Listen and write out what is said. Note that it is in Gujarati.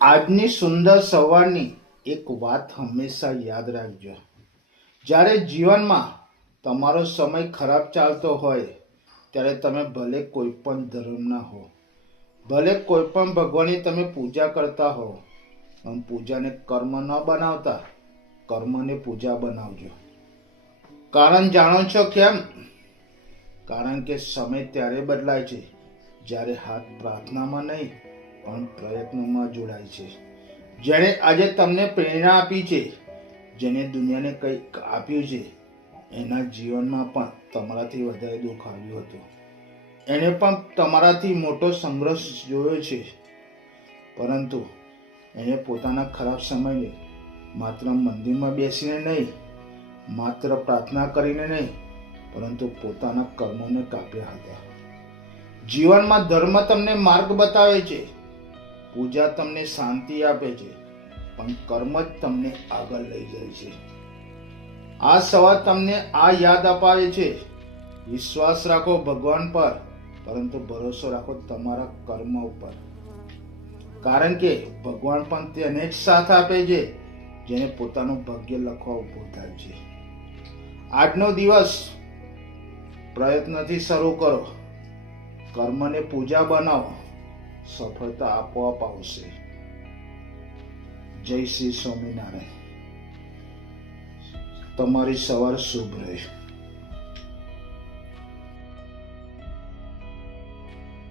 આજની સુંદર સવારની એક વાત હંમેશા યાદ રાખજો. જ્યારે જીવનમાં તમારો સમય ખરાબ ચાલતો હોય ત્યારે તમે ભલે કોઈ પણ ધર્મના હો, ભલે કોઈ પણ ભગવાનની તમે પૂજા કરતા હો, પણ પૂજાને કર્મ ન બનાવતા કર્મને પૂજા બનાવજો. કારણ જાણો છો કેમ? કારણ કે સમય ત્યારે બદલાય છે જ્યારે હાથ પ્રાર્થનામાં નહીં પણ પ્રયત્નોમાં જોડાય છે. જેણે આજે તમને પ્રેરણા આપી છે, જેને દુનિયાને કંઈક આપ્યું છે, એના જીવનમાં પણ તમારાથી વધારે દુઃખ આવ્યું હતું. એણે પણ તમારાથી મોટો સંઘર્ષ જોયો છે, પરંતુ એણે પોતાના ખરાબ સમયને માત્ર મંદિરમાં બેસીને નહીં, માત્ર પ્રાર્થના કરીને નહીં, પરંતુ પોતાના કર્મોને કાપ્યા હતા. જીવનમાં ધર્મ તમને માર્ગ બતાવે છે, પૂજા તમને શાંતિ આપે છે, પણ કર્મ જ તમને આગળ લઈ જાય છે. આ સવાર તમને આ યાદ અપાવે છે, વિશ્વાસ રાખો ભગવાન પર, પરંતુ ભરોસો રાખો તમારા કર્મ ઉપર. કારણ કે ભગવાન પણ તેને જ સાથ આપે છે જેને પોતાનું ભાગ્ય લખવા ઊભો થાય છે. આજનો દિવસ પ્રયત્નથી શરૂ કરો, કર્મને પૂજા બનાવો, સફળતા આપોઆપ આવશે. જય શ્રી સ્વામિનારાયણ. તમારી સવાર શુભ રહે.